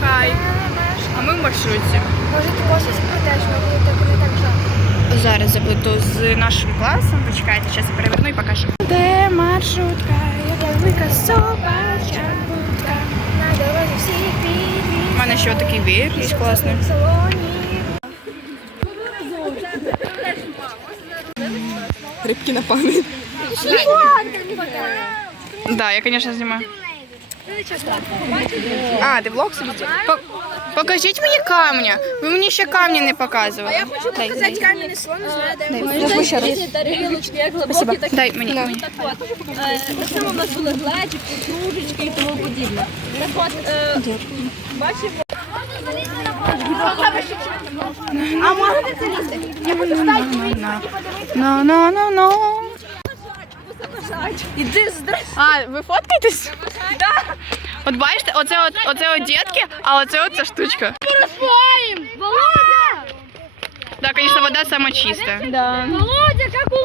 Хай. А ми в маршрутці. Може, ти косиш теж, мені так не так жалко. Зараз заплету з нашим класом. Почекайте, зараз я переверну і покажу. Де маршрутка? Я велика собача будка, на дорозі всіх підвіз. У мене ще отакий веєр є класний. Рибки на пам'ять. Да, я, конечно, знімаю. А, ти влог собі? По- Покажіть мені камня. Ви мені ще камні не показували. Я хочу показати камінь слон, не знаю, де Дай, ще раз. Тарілочки, як глибокі, так Дай мені. мені. так от. Е, Так само в нас були глечики, кружечки і тому подібне. Так от, е, бачимо, No, no, no, no. Іди здрасте. А, ви фоткаєтесь? Да. От бачите, оце от, оце от дітки, а оце от ця штучка. Володя! Да, звісно, вода сама чиста. Да. Володя, як у